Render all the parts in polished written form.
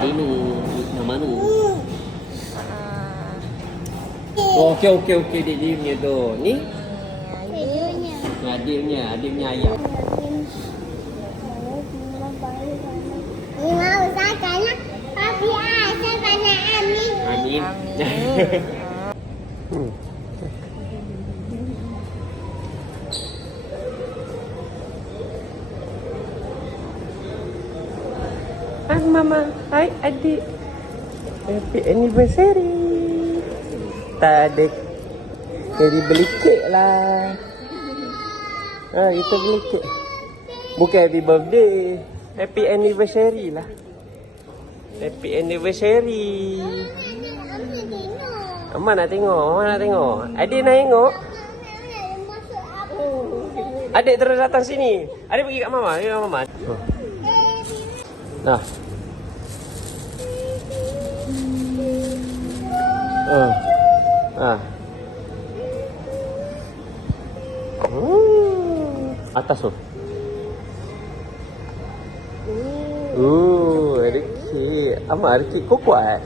Jadi ni yang mana? Oh, okey. Dia punya tu. Ni? Adiknya ayam. Amin. Hai Mama, hai adik. Happy anniversary. Tak ada. Jadi beli kek lah. Kita beli kek. Bukan happy birthday. Happy anniversary lah. Happy anniversary. Mama nak tengok. Adik nak tengok. Adik terus datang sini. Adik pergi kat Mama. Nah. Atas tu. Ada kek. Ada kek kau kuat.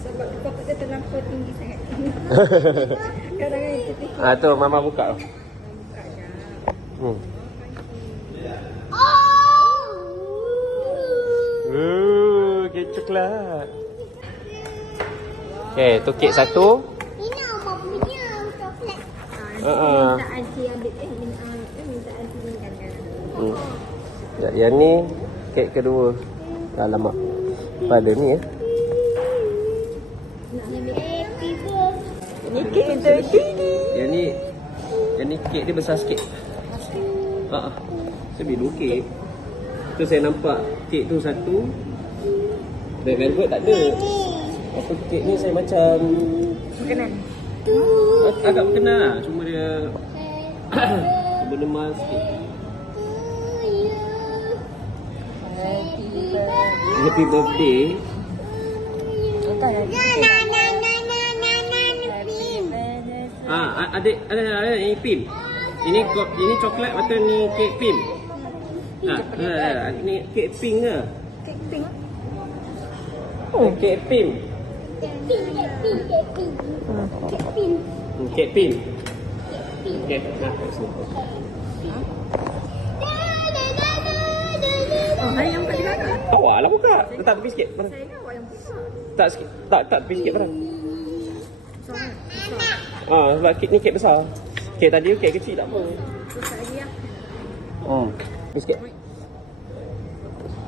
Sebab pokok dia terlampau tinggi sangat. Kadang-kadang kita Tu Mama buka. Kek coklat. Okey, tu kek satu. Ini Mama punya coklat. minta aunty ambil minta aunty belikan. Yang ni kek kedua. Alamak. Pada ni ya. Ini kek untuk Didi. Yang ni kek dia besar sikit. Saya beli 2 kek. Tu saya nampak kek tu satu. Red velvet tak ada. Apa kek ni saya macam Berkenan. agak berkenan lah. Cuma dia berlemah sikit. Happy birthday. Adik ada ini pin. Ini coklat atau ni kek pin? Ni kek pink ke? Kek pink. Kek pink. Kek pink. Kek. Hari yang empat di mana? Awak lah buka. Letak tepi sikit. Saya kan awak yang buka. Tak sikit. Tak tepi sikit barang. Sebab kek ni kek besar. Kek tadi kek kecil tak apa. Buka lagi ya. Tepi sikit.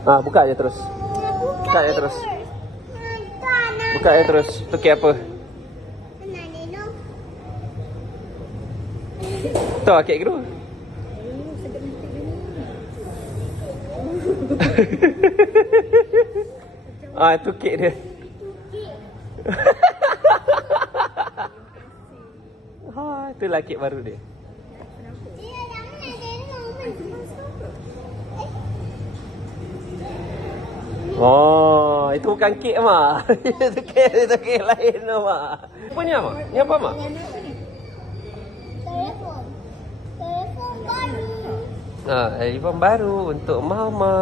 Buka je terus. Buka je terus. Tu kek apa? Tu kek kedua. Itu kek dia. Itulah kek baru dia. Itu bukan kek Mak. Itu kek lain Mak. Apa ni Mak? Ni apa Mak? Telefon baru untuk Mama.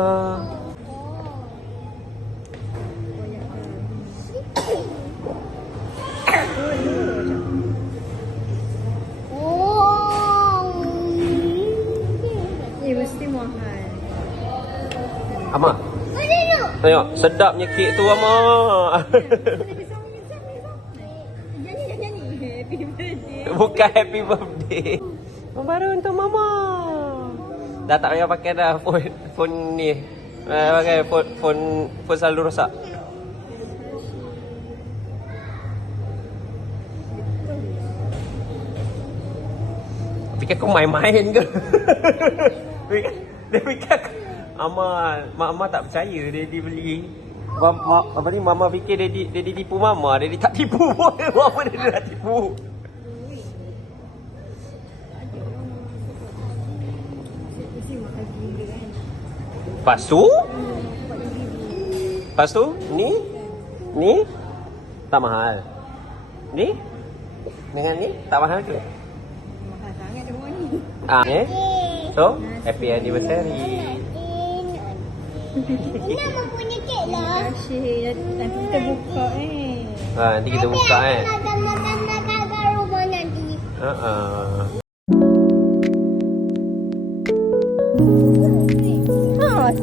Mesti mahal. Ama. Tengok, sedapnya kek tu Ama. Nyanyi. Happy birthday. Bukan happy birthday. Baru untuk Mama. Dah tak payah pakai dah phone ni. Pakai phone selalu rosak. Fikir kau main-main ke? Dia fikir Mama tak percaya Daddy beli. Apa ni Mama fikir Daddy tipu Mama. Daddy tak tipu pun. Apa dia dah tipu? Lepas tu ni tak mahal. Ni dengan ni tak mahal ke? Mahal sangat semua ni. Eh? So, happy anniversary. Ina mempunyai kek lah. Asyik. Nanti kita buka Nanti kita buka Nak makan kat rumah nanti.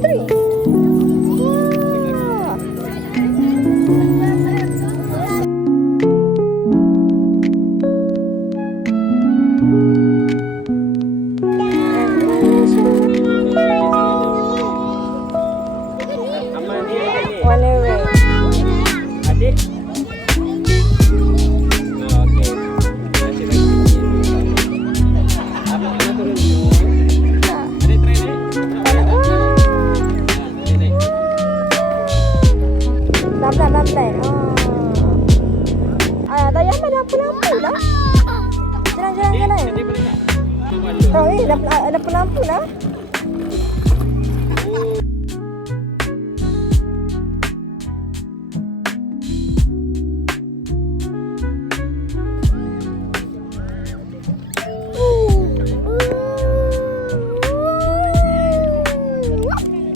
Tree. Warna red. Adik? Okey. Asyik lagi. Abang nak turun dulu. Adik try naik. Naik. Lambat. Dayah mana lampu lah. Jalan. Adik boleh tak? Oh, lampu lah.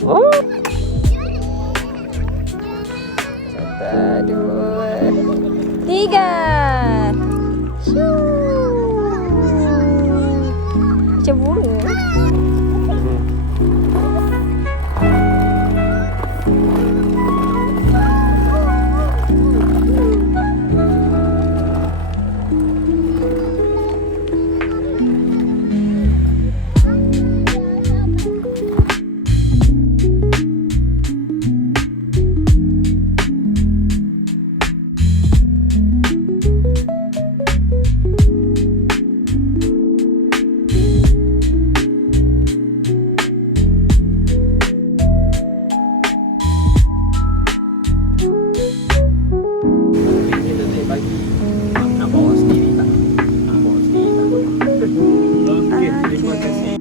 Oh. 1, 2, 3. Macam bunga. Nak bawa sendiri tak? Nak bawa sendiri tak? Okey, terima kasih.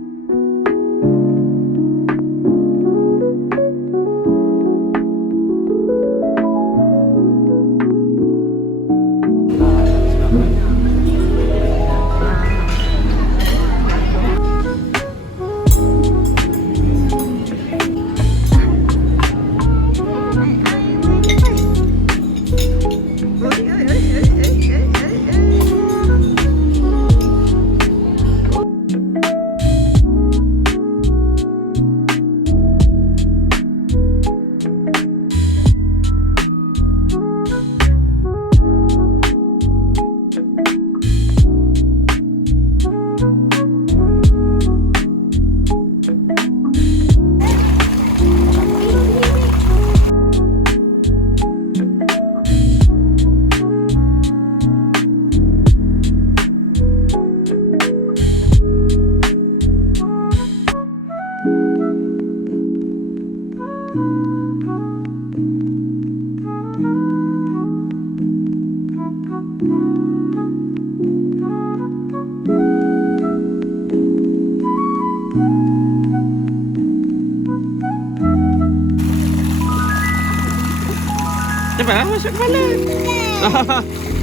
Cepat masuk kepala.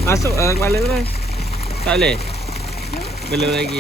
Masuk kepala tu. Tak boleh? Belum lagi.